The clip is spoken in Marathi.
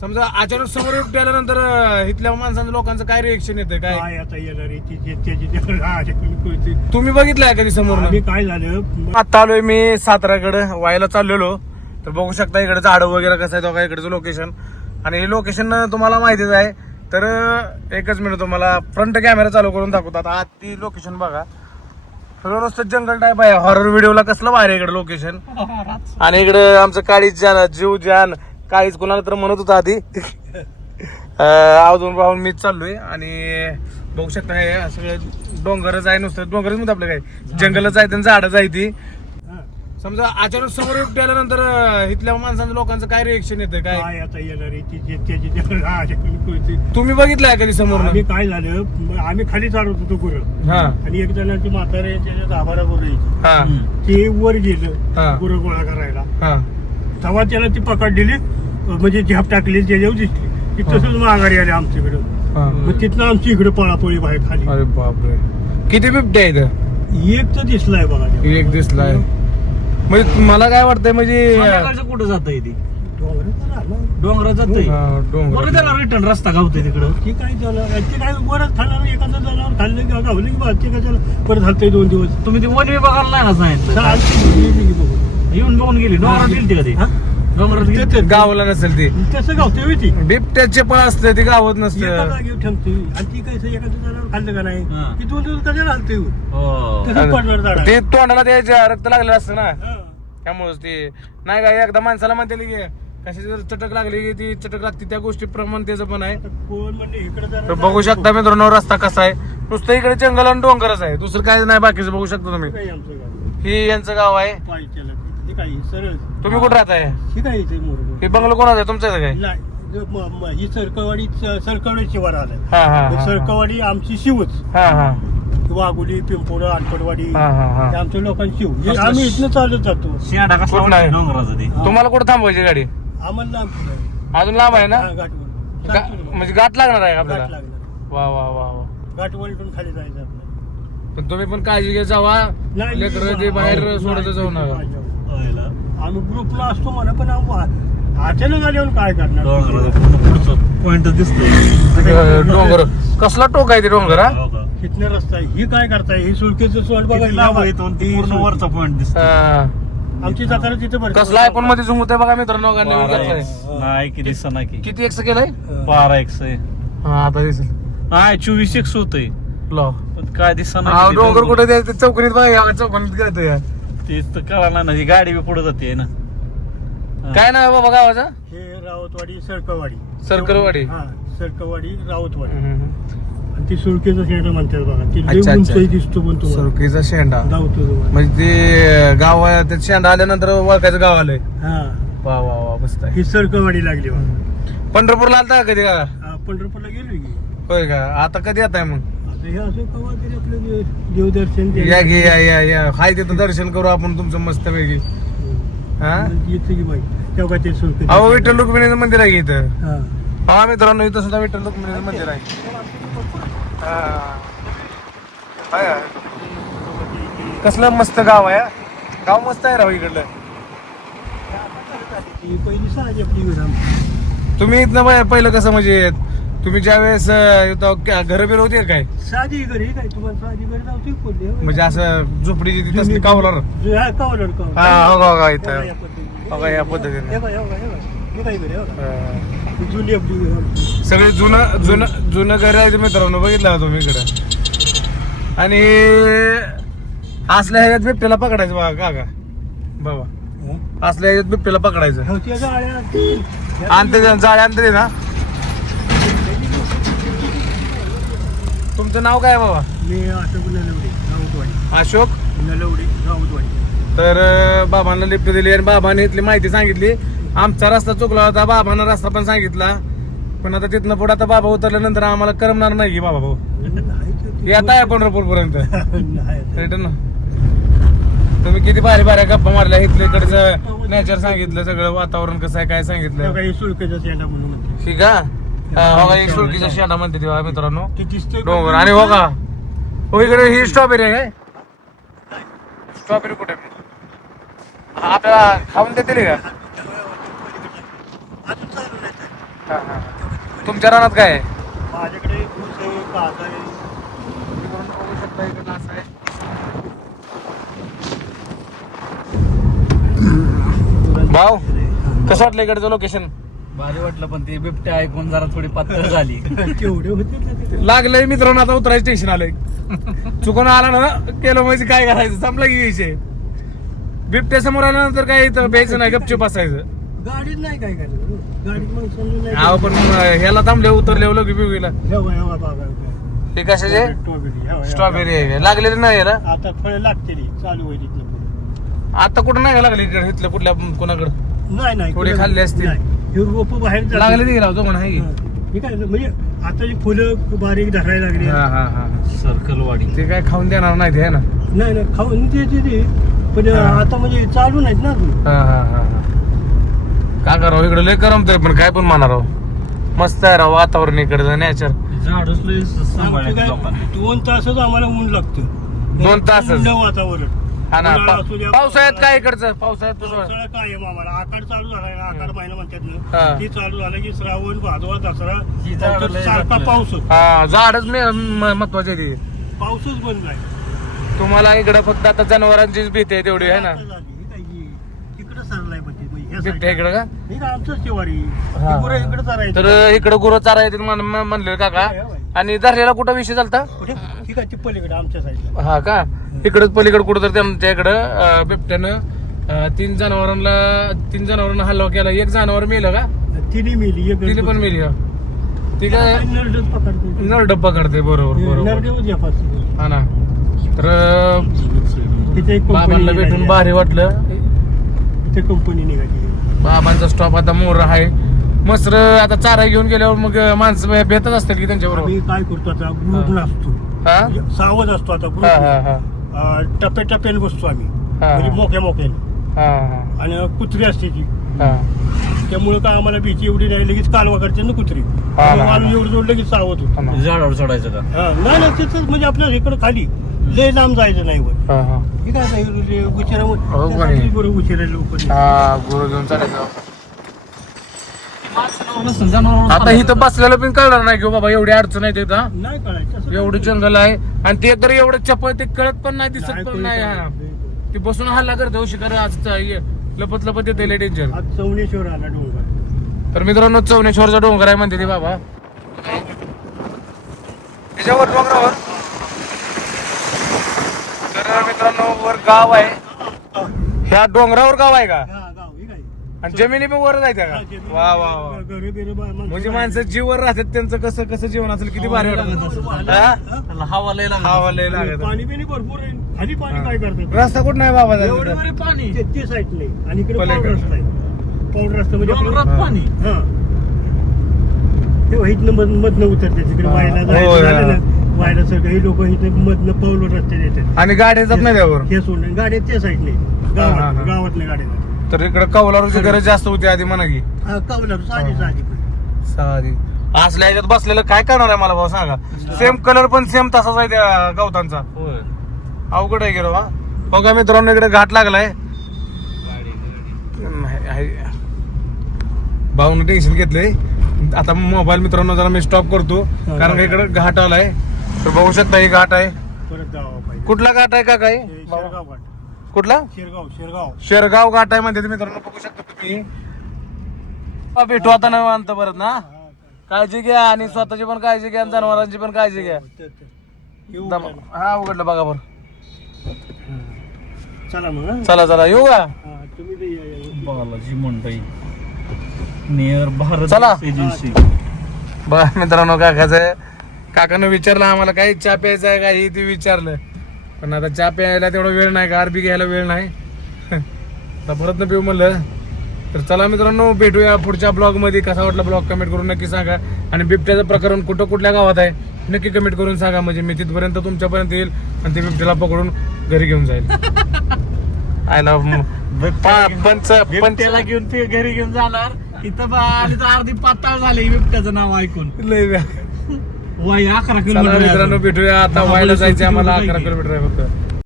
समजा अचानक समोर गेल्यानंतर इथल्या माणसांचं लोकांचं काय रिएक्शन येतं काय? काय आता येणार आहे? ती त्याची. तुम्ही बघितलंय कधी समोर आम्ही काय झालं? आता आलोय मी साताराकडे व्हायला चाललेलो. तर बघू शकता इकडे झाडं वगैरे कसं आहे बघा इकडचं लोकेशन आणि हे लोकेशन तुम्हाला माहितीच आहे. तर अं, एकच मिनिट तुम्हाला फ्रंट कॅमेरा चालू करून दाखवतात आत ती लोकेशन बघा. सगळं नुसतं जंगल टाईप आहे. हॉरर व्हिडिओला कसलं भारी आहे इकडे लोकेशन आणि इकडे आमचं काळीच जान जीव जान काळीच कोणाला तर म्हणत होता आधी. अजून राहून मीच चाललोय आणि बघू शकता हे सगळं डोंगरच आहे नुसतं. डोंगरच म्हणतो आपलं काय? जंगलच आहे त्यांचं झाडच आहे ती. समजा अचानक समोर गेल्यानंतर इथल्या माणसांचं लोकांचं काय रिएक्शन येतं काय? काय आता येणार आहे? ती जे- त्याची. तुम्ही बघितलंय कधी समोर आम्ही काय झालं? आम्ही खाली चालवत होतो गुरं हा. आणि एक जणांची म्हातारे त्याच्या गुरं यायची. हा. ते वर हा. गेलं गुरं गोळा करायला. हा. तेव्हा त्याला ती पकडलेली म्हणजे झेप टाकली त्याच्यावर दिसली. ती तसंच माघारी आले आमच्याकडे. मग तिथनं आमची इकडे पळापळी बाहेर खाली. अरे बापरे. किती बिबटे आहे इथं एक तर दिसलाय बघा. ते. एक दिसलाय. म्हणजे मला काय वाटतंय? म्हणजे संध्याकाळचं कुठं जात आहे ती. डोंगरात जात हा, डोंगर त्याला रिटर्न रस्ता गावतोय तिकडं. ती काय झालं? ते काय वरच खाणार एखादं जनावर खाल्लं किंवा गावलं की बस ते काय त्याला परत हलतंय दोन दिवस. तुम्ही ते वन विभागाला नाही ना सांगितलं. चालते. येऊन बघून गेली. डोंगरात गेली ते? हा? डोंगरात गेली ते- ते- गावाला नसेल ती. होय ती. बिबट्याचे पण असते ती गावात एका नसतं ठेवते. आणि ती खाल्लं का नाही? हा. ती दोन दिवस कशाला हलते हो? तसंच पडणार झाड. ते तोंडाला द्यायचं रक्त लागलेलं असतं ना त्यामुळेच ते. नाही का एकदा माणसाला म्हणते की कशाची जर चटक लागली की ती चटक लागते त्या गोष्टी प्रमाण त्याचं पण आहे. कोण म्हणजे इकडे जरा तर बघू शकता मित्रांनो रस्ता कसा आहे. नुसतं इकडे जंगल आणि डोंगरच आहे. दुसरं काय नाही बाकीचं बघू शकता तुम्ही. आमचं गाव. ही यांचं गाव आहे. हे सरळ. तुम्ही कुठे राहताय? हे काय इथे मोर हे बंगलो कोणाचं आहे? तुमचं काय? नाही जो म- म- ही सरकवाडी सरकवडी शिवार आलं हा हा हा, हा सरकवाडी आमची शिवच. हा हा. वाघोली हा हा हा. हे आमच्या लोकांची शिव. हे कसलं आम्ही इथनं चालत जातो. शेंडा कसला कुठला आहे? वाटतोय डोंगराचं ते? तुम्हाला कुठे थांबवायची गाडी? आम्हाला लांब. अजून लांब आहे ना? हा, गा- म्हणजे गाठ लागणार आहे घाट आपल्याला? लागणार वा वा वा वा. घाट वलटून खाली जायचं आपल्याला. पण तुम्ही पण काळजी घ्या जावा. लेकरं ते बाहेर सोडत जाऊ नका. आम्ही ग्रुपला असतो म्हणा पण अचानक आल्यावर काय करणार? पुढचं पॉइंट दिसतोय. अं, डोंगर. कसला टोक आहे ते डोंगर हा? हो का? कितने रस्ता आहे. ही काय करताय? ही सुळकेचं सोड बघा किती लांब आहे इथून? ती पूर्ण वरचा पॉइंट दिसतोय. अं, आमची जत्रा तिथे. कसला आयफोनमध्ये झुम होते बघा मित्रांनो. आहे? नाही किती सणा की किती? एक्स केलंय? बारा एक्स आहे. हा आता दिसेल. नाही चोवीस एक्स होतंय. लो. पण काय दिसना हा डोंगर कुठे चौकणीत बघा या चौकणीत कळतं या. तेच तर कळालं ना ही गाडी बी पुढे जाते ना. हा. काय नाव आहे बाबा गावाचं? हे रावतवाडी सरकवाडी सरकरवाडी. हा सरकवाडी रावतवाडी अच्छा आणि ती सुळकेचं शेण म्हणतात बघा. ती लई अच्छा. उंचही दिसतो पण तुम्हाला. सुरकीचा शेंडा. धावतो. म्हणजे ते गाव ते शेंडा आल्यानंतर ओळखायचं गाव आलंय. हा. वा वा वा मस्त आहे. ही सरकवाडी लागली बघा. पंढरपूरला आलता का कधी का हा, पंढरपूरला गेलो की. होय का? आता कधी येत आहे मग? आता हे असं कवा तरी आपलं देव- देवदर्शन ते- या घे या या या. हाय तिथं दर्शन करू आपण तुमचं मस्त पैकी हा. की बाई तेव्हा ते सुळके अहो विठ्ठल रुक्मिणीचं मंदिर आहे की इथं? हा. हा मित्रांनो इथं सुद्धा विठ्ठल रुक्मिणीचं मंदिर आहे. हा. कसलं मस्त गाव आहे हा. गाव मस्त आहे राव इकडलं. पहिली आपली तुम्ही इथनं पहिलं कसं म्हणजे तुम्ही ज्या वेळेस घर बिर होते काय? साधी घरी काय? तुम्हाला साधी घरी म्हणजे असं झोपडीची ती तसली कावलार? कावलर का, का इथं. या पद्धतीने. या. सगळे जुनं जुनं जुनं घर आहे मित्रांनो बघितलं तुम्ही इकडं? आणि असल्या ह्याच्यात बिबट्याला पकडायचं बघा का का? बाबा? असल्या ह्याच्यात बिबट्याला पकडायचं. त्या जाळ्या- आणते आणते ना? तुमचं नाव काय आहे बाबा? मी अशोक नलवडे राऊतवाडी अशोक? नलवडे राऊतवाडी तर अं, बाबांना लिफ्ट दिली आणि बाबांनी इथली माहिती सांगितली. आमचा रस्ता चुकला होता बाबांना रस्ता पण सांगितला. पण आता तिथनं पुढे आता बाबा उतरल्यानंतर आम्हाला करमणार नाही की बाबा भाऊ. नाही ते- येत आहे पंढरपूर पर्यंत. रिटर्न तुम्ही किती भारी भारी गप्पा मारल्या इथलं इकडचं नेचर सांगितलं सगळं वातावरण कसं आहे काय सांगितलं. काही सुळकेचा शेंडा म्हणून म्हणते. ठीक आहे? हो का एक सुळकीचा शेंडा म्हणते तेव्हा मित्रांनो? डोंगर आणि हो का हो इकडे ही स्ट्रॉबेरी आहे स्ट्रॉबेरी कुठे? आपल्याला खाऊन देतील का. हा, हा. तुमच्या रानात काय आहे माझ्याकडे भाऊ कसं वाटलं इकडचं लोकेशन भारी वाटलं पण ते बिबट्या ऐकून जरा थोडी पातळ झाली. होते ते. लागलंय मित्रांनो आता उतरायचं टेन्शन आलंय. चुकून आला ना केलं म्हणजे काय करायचं? संपलं की विषय. बिबट्या समोर आल्यानंतर काय इथं प्यायचं नाही गपचूप असायचं गाडीत नाही काय करायचं? गाडीत मग समजून नाही अहो पण ह्याला थांबले उतरले लगे बिगीला. हेवा, हेवा, बाबा, हेवा. हे कशाचे? स्ट्रॉबेरी आहे लागलेली नाही ना आता फळ लागते चालू होईल पुढे. आता कुठं नाही का लागली इकडे इथलं कुठल्या कोणाकडं? नाही नाही थोडी कुठं- खाल्ली असतील. नाही. हे रोप बाहेर जातात. लागले नाही लावतो म्हणा हे हा. हे काय म्हणजे आता जी फुलं बारीक धरायला लागली. हा हा हा. सर्कलवाडी ते काय खाऊन देणार नाही ते है ना? नाही नाही खाऊन ते ते- ते पण हा. आता म्हणजे चालू नाहीत ना अजून. हा हा हा हा. काय करावं? इकडे लय करमतंय पण काय पण म्हणा राव मस्त आहे राव वातावरण इकडचं नॅचर झाडच लय आमचं सांभाळायचं काय लोकांनी. दोन तासच आम्हाला ऊन लागतं. दोन तासच? थंड वातावरण. हा ना उन्हाळा पा- असू द्या, पावसाळ्यात काय इकडचं पावसाळ्यात पावसाळा कायम आम्हाला आकाड चालू झालाय ना आकाड महिना म्हणतात हा. ना ती चालू झालं की श्रावण भादवा दसरा ही झाडं पावसात लय सारखा लागतात. पाऊसच हा झाडच महत्त्वाचे ते पाऊसच बंद नाही तुम्हाला इकडे फक्त आता जनावरांचीच भीती आहे तेवढी आहे ना झाली. काय? तिकडं सरलाय ह्या बिबट्या साईडला. इकडे का हे काय आमचंच शिवारी हा. गुरं इकडे तर इकडे गुरु चारा येतील म्हण- म्हण- म्हणले काका आणि धरलेला कुठं विषय चालता कुठे? ठीक आहे ती पलीकडे आमच्या साईडला. हा का? इकडच पलीकडे कुठं तर त्यांच्या इकडं बिबट्यानं अं, तीन जनावरांना तीन जनावरांना हल्ला केला. एक जनावर मेलं का? तिन्ही मिली एक तिने पण मेली का? ती काय नरडच पकडते नर डब्बा करते बरोबर बरोबर. पासून. हा ना. तर अं, तिथे एक कंपनी बाबांना भेटून भारी वाटलं. तिथे कंपनी निघाली बाबांचा स्टॉप आता मोर आहे. मस्त आता चारा घेऊन गेल्यावर मग माणसं भेटत असतील की त्यांच्या बरोबर आम्ही काय करतो आता? ग्रुप नसतो हा? म्हणजे सावध असतो आता हा हा ग्रुप हा. टप्प्या टप्प्याने बसतो आम्ही. हा. म्हणजे मोक्या मोक्याने. हा हा. आणि कुत्री असते ती. हा. त्यामुळे काय आम्हाला भीती एवढी नाही. लगेच कालवा करते ना कुत्री. हा, हा. माणूस एवढं जोड लगेच सावध होतो. हा ना. झाडावर चढायचं का? हा, नाही नाही तिथंच म्हणजे आपल्या इकडं खाली. लय लांब जायचं नाही वर. हा हा. हे काय आता हे उशिरा हो, उशिरा लोक हा गुरु घेऊन चालायचं. जनावर आता इथं बसलेलं पण कळणार नाही की बाबा एवढी अडचण आहे तिथं. नाही कळायचं असं एवढी जंगल आहे. आणि ते तर एवढं चपळ ते कळत पण नाही दिसत पण नाही हा. ते बसून हल्ला करतो शिकार आज लपत लपत येते डेंजर आज चौनेश्वर आला डोंगर. तर मित्रांनो चौनेश्वरचा डोंगर आहे म्हणते ते बाबा. त्याच्यावर डोंगरावर. तर मित्रांनो वर गाव आहे. ह्या डोंगरावर गाव आहे का? हा? आणि जमिनी पण वर जायचं हा, का वा वा वा घरं बिरं बा- म्हणजे माणसं जीवर राहतात त्यांचं कसं कसं जीवन असेल किती भारी वाटत हा? हा? हवा लय लागत हवा लय लागत पाणी बिणी भरपूर आहे खाली पाणी. काय करतात रस्ता कुठं नाही बाबा जायचा एवढे तिथं? बरे पाणी ते- ते साईड नाही आणि इकडे पलीकडे. पाऊल रस्ता आहे पाऊल रस्ता म्हणजे पाणी हा ते इथनं मध मधनं उतरते तिकडे हा. वायला जायचं हा. झालं ना वायला सगळे लोक इथं मधनं पाऊल रस्ते येतात आणि गाड्या जात नाही त्यावर हे सोडून गाड्या त्या साईडने हा, हा, गावात. गावातल्या गाड्या जातात. तर इकडे कौलारूची गरज जास्त होती आधी म्हणा की. हा साधी हा. साधी साधी. असल्या ह्याच्यात बसलेलं काय करणार आहे मला भाऊ सांगा. सेम कलर पण सेम तसाच आहे त्या गवतांचा. अवघड आहे गेलो हा बघा मित्रांनो इकडे घाट लागलाय. भाऊन टेन्शन घेतलंय. आता मोबाईल मित्रांनो जरा मी स्टॉप करतो. कारण का इकडे घाट आलाय. तर बघू शकता ही घाट आहे. परत जावा पाहिजे. कुठला घाट आहे का काय हे शेरगाव घाट. कुठला? शेरगाव शेरगाव. शेरगाव घाट आहे म्हणते मित्रांनो बघू शकता तुम्ही हा, भेटू आता निवांत परत ना? हा, काळजी घ्या आणि स्वतःची पण काळजी घ्या आणि जनावरांची पण काळजी घ्या. ते- ते. येऊ दम-? हा उघडलं बघा बरं. चला मग हा. चला चला येऊ का? हा, तुम्ही बी या- या- या. बालाजी मंडई नियर भारत चला. एजन्सी. बघा मित्रांनो काकाचं काकानं विचारलं आम्हाला काही चहा प्यायचा आहे का? हे ते विचारलं. पण आता चहा प्यायला तेवढा वेळ नाही का आरबी घ्यायला वेळ नाही. आता परत न पिऊ म्हणलं. तर चला मित्रांनो भेटूया पुढच्या ब्लॉगमध्ये कसा वाटला ब्लॉग कमेंट करून नक्की सांगा. आणि बिबट्याचं प्रकरण कुठं कुठल्या गावात आहे नक्की कमेंट करून सांगा. म्हणजे मी तिथपर्यंत तुमच्यापर्यंत येईल आणि ते बिबट्याला पकडून घरी घेऊन जाईल. आयला पंच पंच बिबट्याला घेऊन ते घरी घेऊन जाणार. इथं बा अर्धी पाताळ झाली बिबट्याचं नाव ऐकून. लय व्या- अकरा चला किलोमीटर मित्रांनो. भेटूया आता व्हायला जायचं आम्हाला अकरा? किलोमीटर आहे फक्त